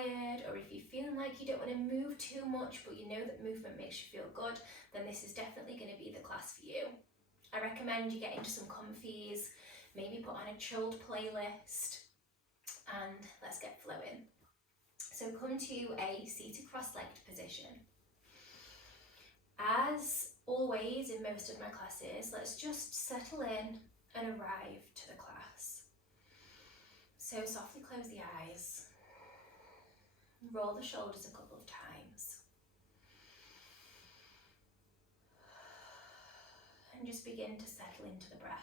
tired, or if you're feeling like you don't want to move too much, but you know that movement makes you feel good, then this is definitely going to be the class for you. I recommend you get into some comfies, maybe put on a chilled playlist, and let's get flowing. So come to a seated cross-legged position. As always in most of my classes, let's just settle in and arrive to the class. So softly close the eyes, roll the shoulders a couple of times, and just begin to settle into the breath.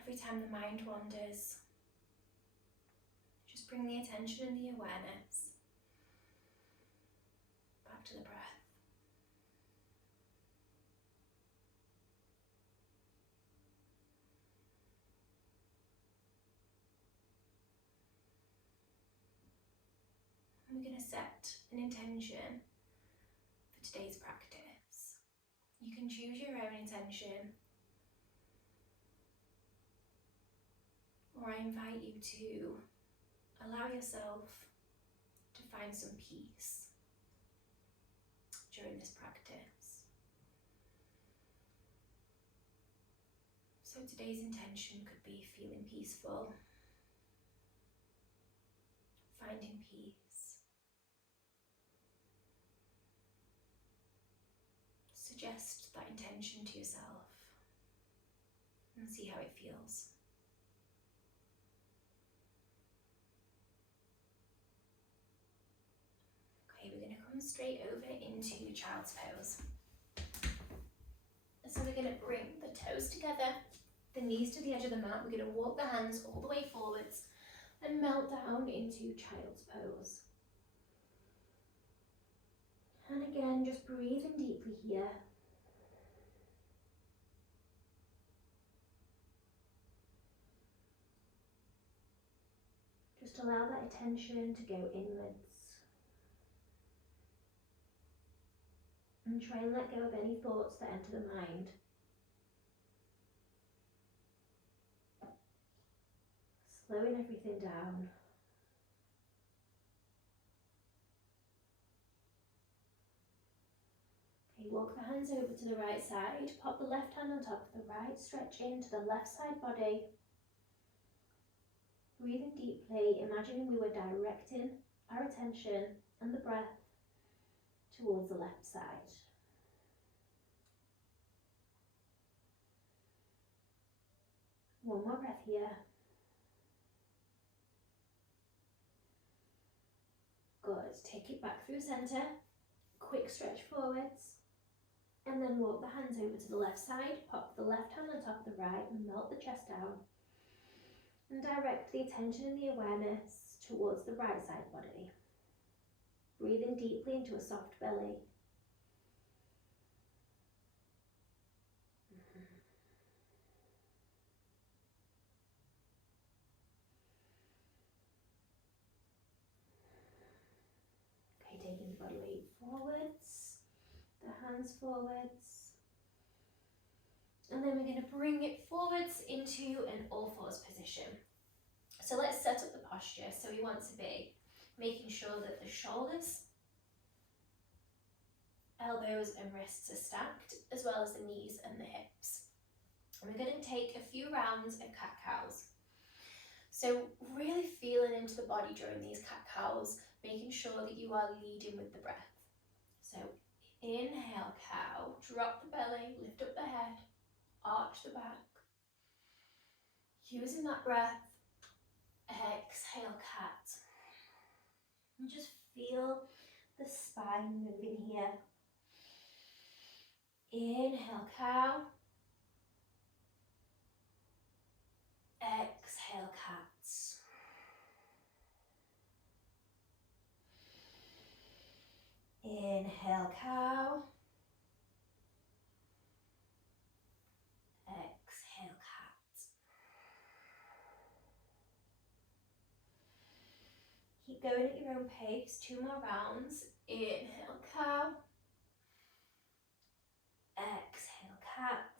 Every time the mind wanders, just bring the attention and the awareness back to the breath. And we're going to set an intention for today's practice. You can choose your own intention, or I invite you to allow yourself to find some peace during this practice. So today's intention could be feeling peaceful, finding peace. Suggest that intention to yourself and see how it feels. Okay, we're going to come straight over into child's pose. So we're going to bring the toes together, the knees to the edge of the mat. We're going to walk the hands all the way forwards and melt down into child's pose. And again, just breathing deeply here. Just allow that attention to go inwards. And try and let go of any thoughts that enter the mind. Slowing everything down. Okay, walk the hands over to the right side. Pop the left hand on top of the right. Stretch into the left side body. Breathing deeply, imagining we were directing our attention and the breath towards the left side. One more breath here. Good. Take it back through center. Quick stretch forwards. And then walk the hands over to the left side. Pop the left hand on top of the right and melt the chest down. And direct the attention and the awareness towards the right side body. Breathing deeply into a soft belly. Okay, taking the body weight forwards, the hands forwards. And then we're going to bring it forwards into an all fours position. So let's set up the posture. So we want to be making sure that the shoulders, elbows and wrists are stacked, as well as the knees and the hips. And we're going to take a few rounds of cat-cows. So really feeling into the body during these cat-cows, making sure that you are leading with the breath. So inhale cow, drop the belly, lift up the head, arch the back. Using that breath, exhale cat. And just feel the spine moving here. Inhale cow. Exhale cat. Inhale cow. Exhale cat. Keep going at your own pace. 2 more rounds. Inhale cow. Exhale cat.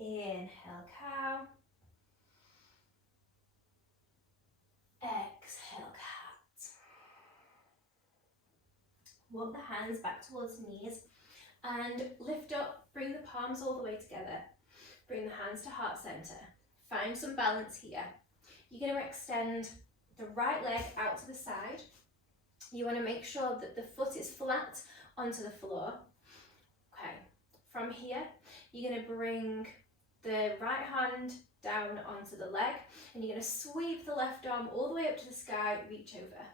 Inhale, cow. Exhale, cat. Walk the hands back towards the knees and lift up, bring the palms all the way together. Bring the hands to heart center. Find some balance here. You're going to extend the right leg out to the side. You want to make sure that the foot is flat onto the floor. Okay, from here, you're going to bring the right hand down onto the leg and you're going to sweep the left arm all the way up to the sky, reach over.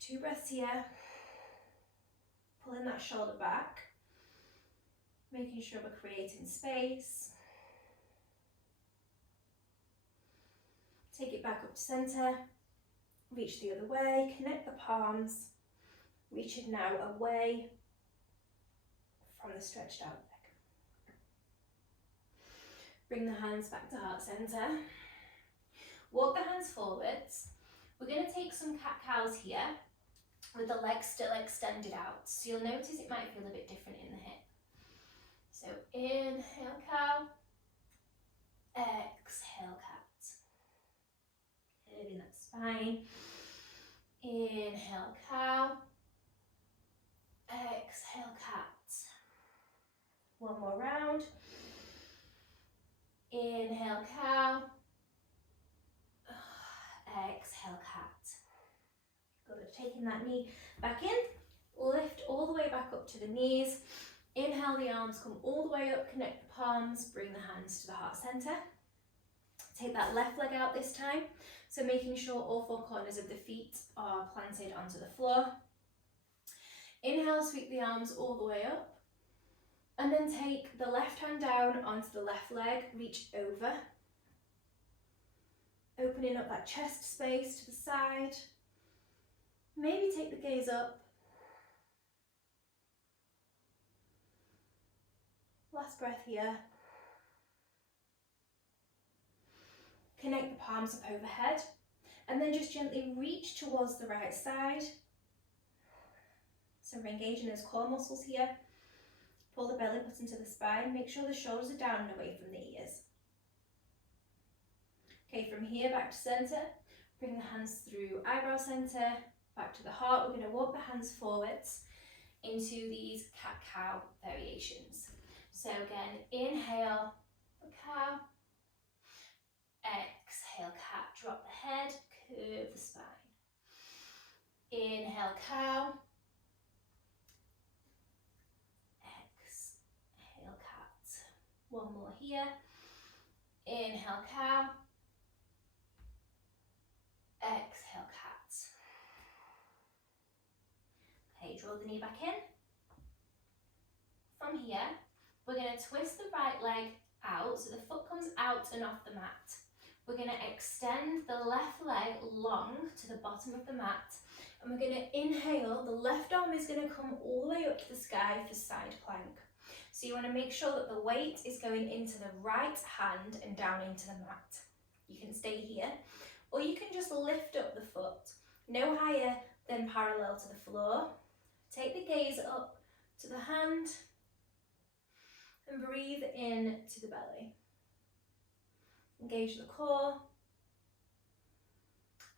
2 breaths here. Pulling that shoulder back. Making sure we're creating space. Take it back up to center. Reach the other way, connect the palms. Reach it now away from the stretched out leg. Bring the hands back to heart center. Walk the hands forwards. We're going to take some cat-cows here with the legs still extended out. So you'll notice it might feel a bit different in the hip. So inhale, cow. Exhale, cat. Curving that spine. Inhale, cow. Exhale, cat. One more round. Inhale, cow. Exhale, cat. Good. Taking that knee back in. Lift all the way back up to the knees. Inhale, the arms come all the way up. Connect the palms. Bring the hands to the heart center. Take that left leg out this time. So making sure all 4 corners of the feet are planted onto the floor. Inhale, sweep the arms all the way up. And then take the left hand down onto the left leg, reach over. Opening up that chest space to the side. Maybe take the gaze up. Last breath here. Connect the palms up overhead and then just gently reach towards the right side. So we're engaging those core muscles here. Pull the belly button to the spine. Make sure the shoulders are down and away from the ears. Okay, from here back to center. Bring the hands through eyebrow center, back to the heart. We're going to walk the hands forwards into these cat-cow variations. So again, inhale for cow. Exhale, cat, drop the head, curve the spine. Inhale, cow. Exhale, cat. One more here. Inhale, cow. Exhale, cat. Okay, draw the knee back in. From here, we're going to twist the right leg out so the foot comes out and off the mat. We're going to extend the left leg long to the bottom of the mat and we're going to inhale. The left arm is going to come all the way up to the sky for side plank. So you want to make sure that the weight is going into the right hand and down into the mat. You can stay here or you can just lift up the foot, no higher than parallel to the floor. Take the gaze up to the hand and breathe in to the belly. Engage the core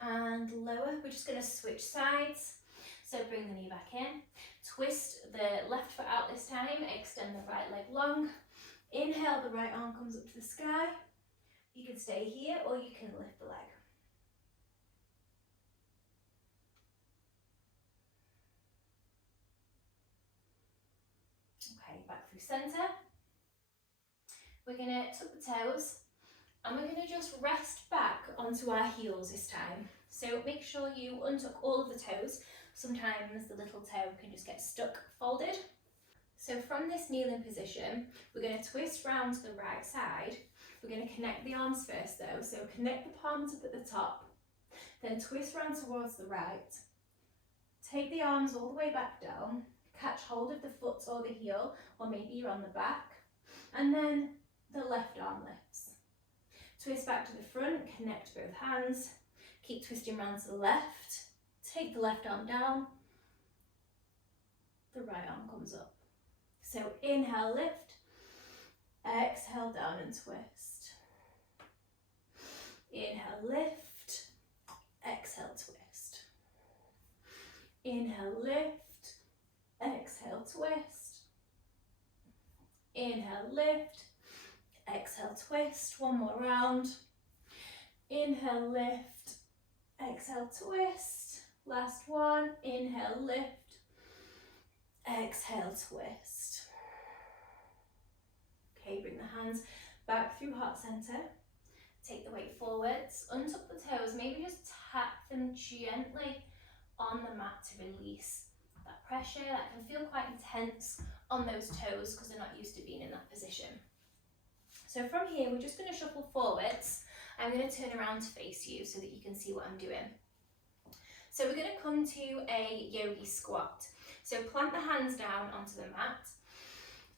and lower. We're just going to switch sides. So bring the knee back in, twist the left foot out this time, extend the right leg long. Inhale, the right arm comes up to the sky. You can stay here or you can lift the leg. Okay, back through center. We're going to tuck the toes and we're going to just rest back onto our heels this time. So make sure you untuck all of the toes. Sometimes the little toe can just get stuck folded. So from this kneeling position, we're going to twist round to the right side. We're going to connect the arms first though. So connect the palms up at the top, then twist round towards the right. Take the arms all the way back down, catch hold of the foot or the heel, or maybe you're on the back, and then the left arm lifts. Twist back to the front, connect both hands, keep twisting round to the left, take the left arm down, the right arm comes up. So inhale, lift, down and twist. Inhale, lift. Exhale, twist. Inhale, lift. Exhale, twist. Inhale, lift. Exhale, twist. One more round. Inhale, lift. Exhale, twist. Last one. Inhale, lift. Exhale, twist. Okay, bring the hands back through heart center. Take the weight forwards. Untuck the toes. Maybe just tap them gently on the mat to release that pressure. That can feel quite intense on those toes because they're not used to being in that position. So from here, we're just going to shuffle forwards. I'm going to turn around to face you so that you can see what I'm doing. So we're going to come to a yogi squat. So plant the hands down onto the mat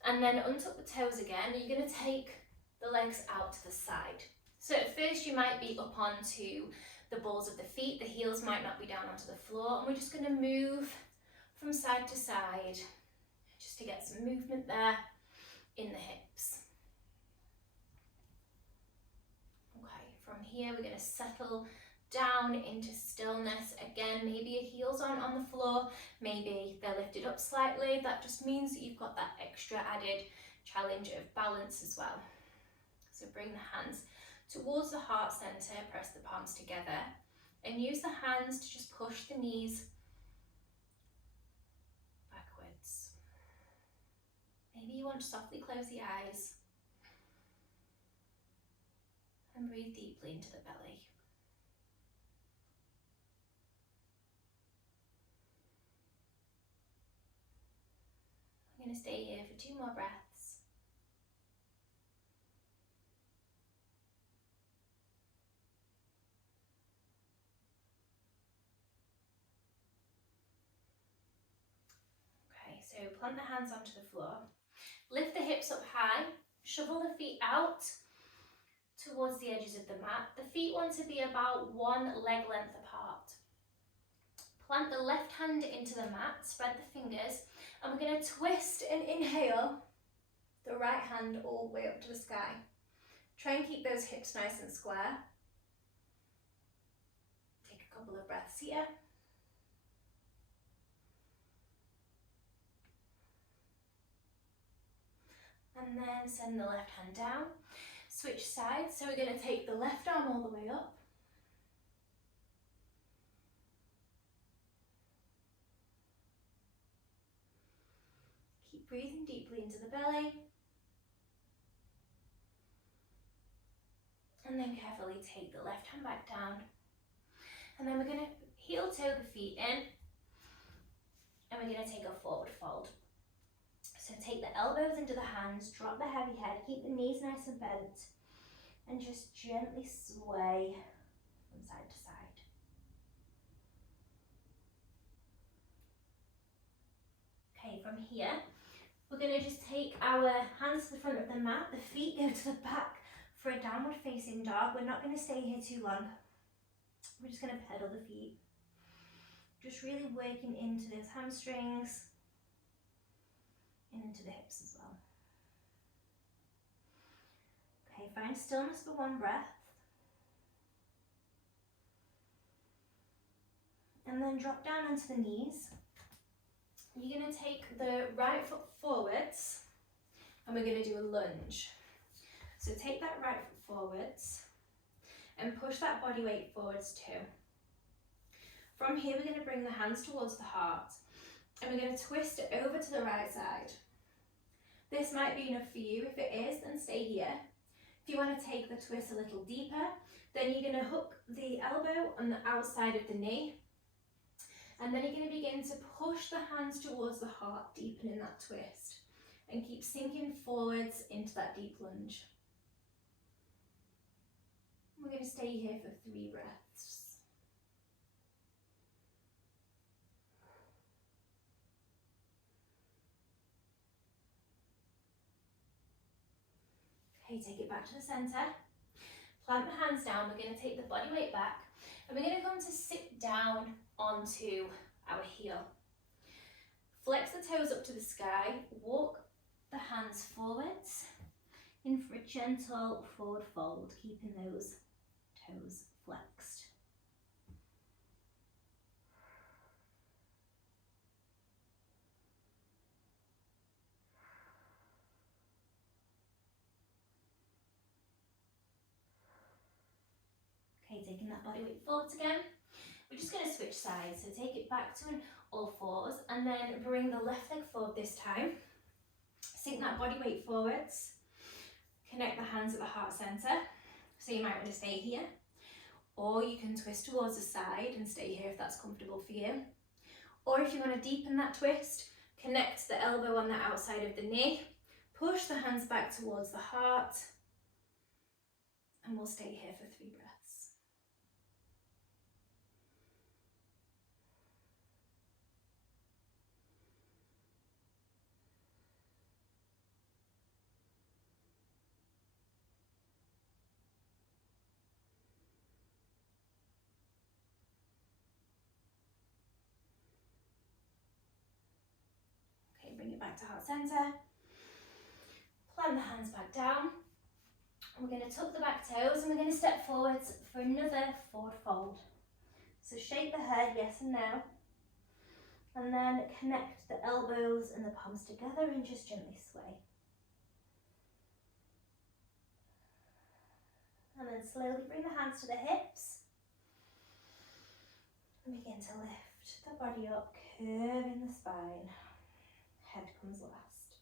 and then untuck the toes again. You're going to take the legs out to the side. So at first you might be up onto the balls of the feet, the heels might not be down onto the floor, and we're just going to move from side to side just to get some movement there in the hips. Okay, from here we're going to settle down into stillness. Again, maybe your heels aren't on the floor, maybe they're lifted up slightly. That just means that you've got that extra added challenge of balance as well. So bring the hands towards the heart center, press the palms together, and use the hands to just push the knees backwards. Maybe you want to softly close the eyes and breathe deeply into the belly. I'm going to stay here for 2 more breaths. So plant the hands onto the floor, lift the hips up high, shovel the feet out towards the edges of the mat. The feet want to be about 1 leg length apart. Plant the left hand into the mat, spread the fingers, and we're going to twist and inhale the right hand all the way up to the sky. Try and keep those hips nice and square. Take a couple of breaths here. And then send the left hand down, switch sides. So we're going to take the left arm all the way up. Keep breathing deeply into the belly. And then carefully take the left hand back down. And then we're going to heel toe the feet in. And we're going to take a forward fold. So take the elbows into the hands, drop the heavy head, keep the knees nice and bent, and just gently sway from side to side. Okay, from here, we're going to just take our hands to the front of the mat, the feet go to the back for a downward facing dog. We're not going to stay here too long. We're just going to pedal the feet. Just really working into those hamstrings and into the hips as well. Okay, find stillness for 1 breath. And then drop down onto the knees. You're going to take the right foot forwards and we're going to do a lunge. So take that right foot forwards and push that body weight forwards too. From here, we're going to bring the hands towards the heart and we're going to twist it over to the right side. This might be enough for you. If it is, then stay here. If you want to take the twist a little deeper, then you're going to hook the elbow on the outside of the knee. And then you're going to begin to push the hands towards the heart, deepening that twist. And keep sinking forwards into that deep lunge. We're going to stay here for 3 breaths. Okay, take it back to the center. Plant the hands down. We're going to take the body weight back. And we're going to come to sit down onto our heel. Flex the toes up to the sky. Walk the hands forwards in for a gentle forward fold, keeping those toes flexed. Okay, taking that body weight forwards again. We're just going to switch sides, so take it back to an all fours and then bring the left leg forward this time. Sink that body weight forwards. Connect the hands at the heart centre. So you might want to stay here, or you can twist towards the side and stay here if that's comfortable for you. Or if you want to deepen that twist, connect the elbow on the outside of the knee, push the hands back towards the heart, and we'll stay here for 3 breaths. Bring it back to heart centre. Plant the hands back down. We're going to tuck the back toes and we're going to step forwards for another forward fold. So shake the head, yes and no. And then connect the elbows and the palms together and just gently sway. And then slowly bring the hands to the hips. And begin to lift the body up, curving the spine. Head comes last.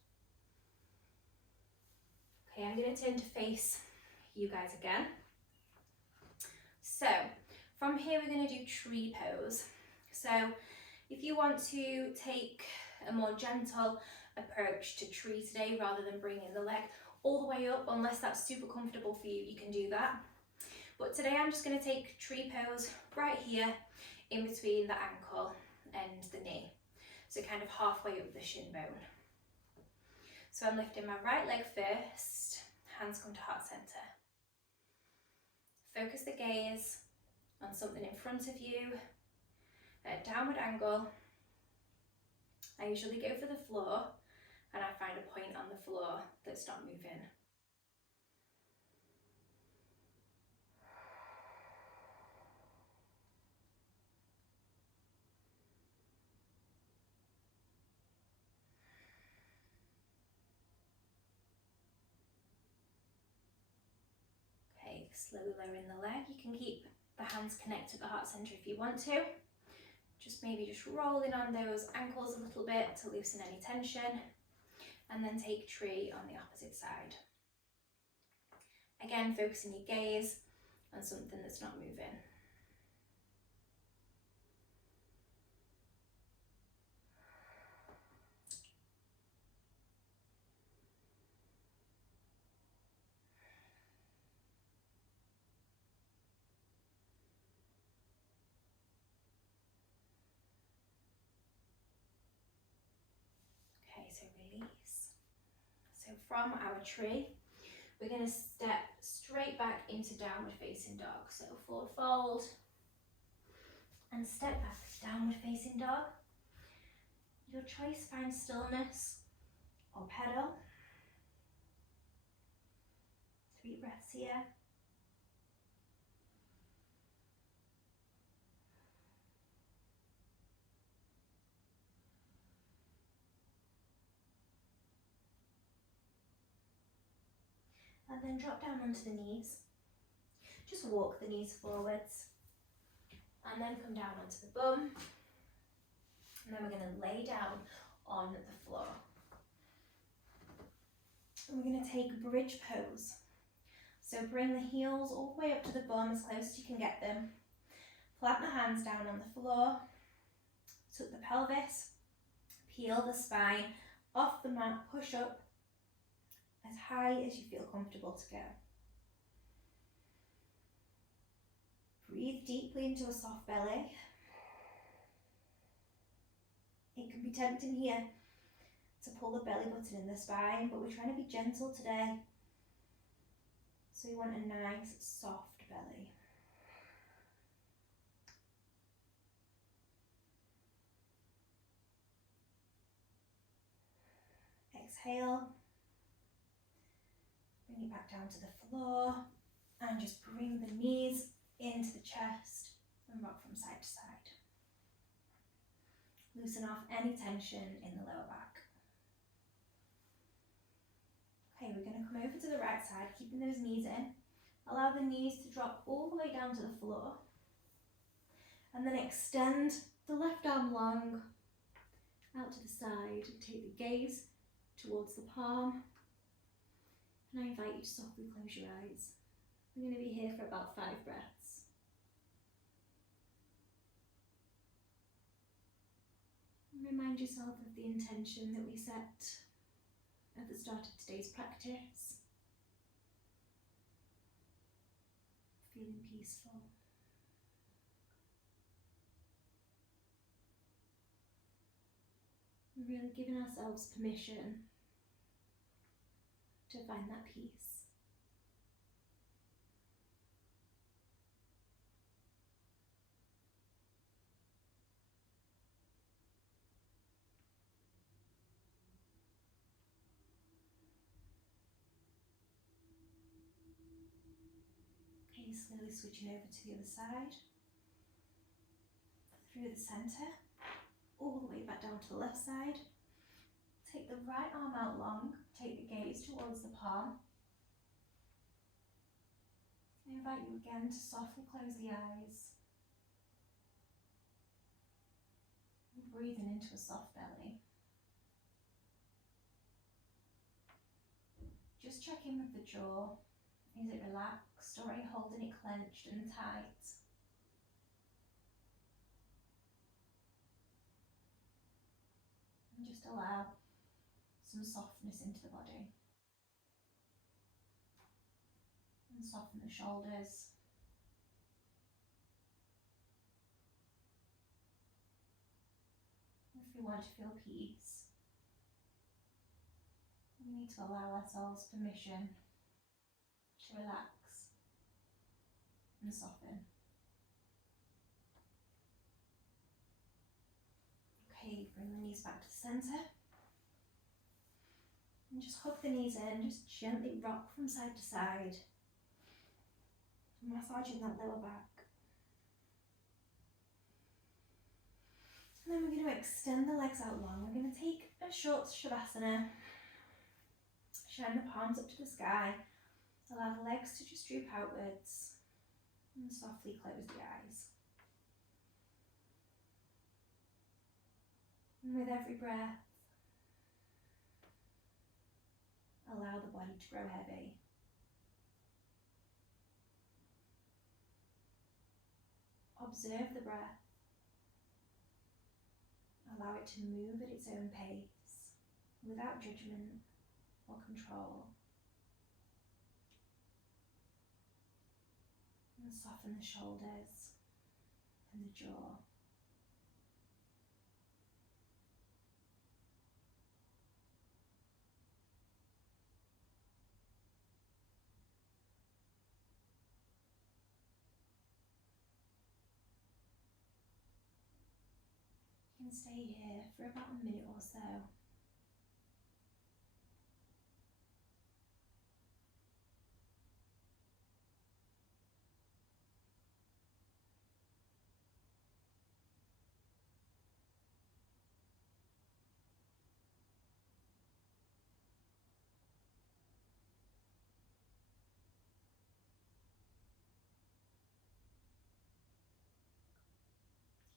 Okay, I'm going to turn to face you guys again. So from here we're going to do tree pose. So if you want to take a more gentle approach to tree today rather than bringing the leg all the way up, unless that's super comfortable for you, you can do that. But today I'm just going to take tree pose right here in between the ankle and the knee. So kind of halfway up the shin bone. So I'm lifting my right leg first, hands come to heart centre. Focus the gaze on something in front of you, at a downward angle. I usually go for the floor and I find a point on the floor that's not moving. Slowly lowering the leg. You can keep the hands connected at the heart centre if you want to. Just rolling on those ankles a little bit to loosen any tension. And then take tree on the opposite side. Again, focusing your gaze on something that's not moving. So release. So from our tree, we're going to step straight back into downward facing dog. So forward fold and step back, downward facing dog. Your choice, find stillness or pedal. 3 breaths here. And then drop down onto the knees. Just walk the knees forwards. And then come down onto the bum. And then we're going to lay down on the floor. And we're going to take bridge pose. So bring the heels all the way up to the bum as close as you can get them. Plant the hands down on the floor. Tuck the pelvis. Peel the spine off the mat. Push up as high as you feel comfortable to go. Breathe deeply into a soft belly. It can be tempting here to pull the belly button in the spine, but we're trying to be gentle today. So you want a nice soft belly. Exhale. Bring it back down to the floor and just bring the knees into the chest and rock from side to side. Loosen off any tension in the lower back. Okay, we're going to come over to the right side, keeping those knees in. Allow the knees to drop all the way down to the floor. And then extend the left arm long out to the side. Take the gaze towards the palm. And I invite you to softly close your eyes. We're going to be here for about 5 breaths. And remind yourself of the intention that we set at the start of today's practice. Feeling peaceful. And really giving ourselves permission to find that peace. Okay, slowly switching over to the other side, through the centre, all the way back down to the left side. Take the right arm out long, take the gaze towards the palm. I invite you again to softly close the eyes. Breathing into a soft belly. Just check in with the jaw. Is it relaxed or are you holding it clenched and tight? And just allow some softness into the body. And soften the shoulders. If we want to feel peace, we need to allow ourselves permission to relax and soften. Okay, bring the knees back to the centre. And just hug the knees in, just gently rock from side to side. Massaging that lower back. And then we're going to extend the legs out long. We're going to take a short Shavasana. Shine the palms up to the sky. Allow the legs to just droop outwards. And softly close the eyes. And with every breath, allow the body to grow heavy. Observe the breath. Allow it to move at its own pace, without judgment or control. And soften the shoulders and the jaw. You can stay here for about a minute or so.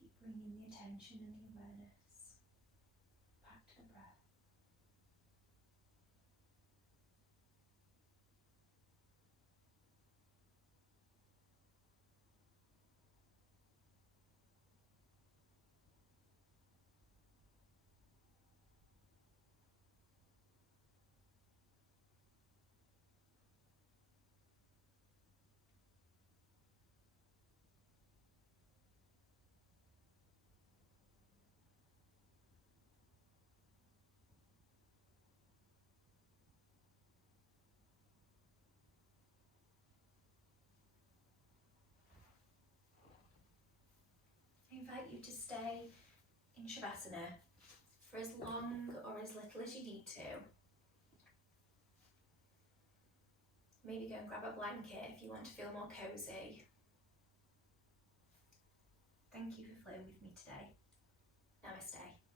Keep bringing the attention and the awareness back to the breath. I invite you to stay in Shavasana for as long or as little as you need to. Maybe go and grab a blanket if you want to feel more cosy. Thank you for flowing with me today. Namaste.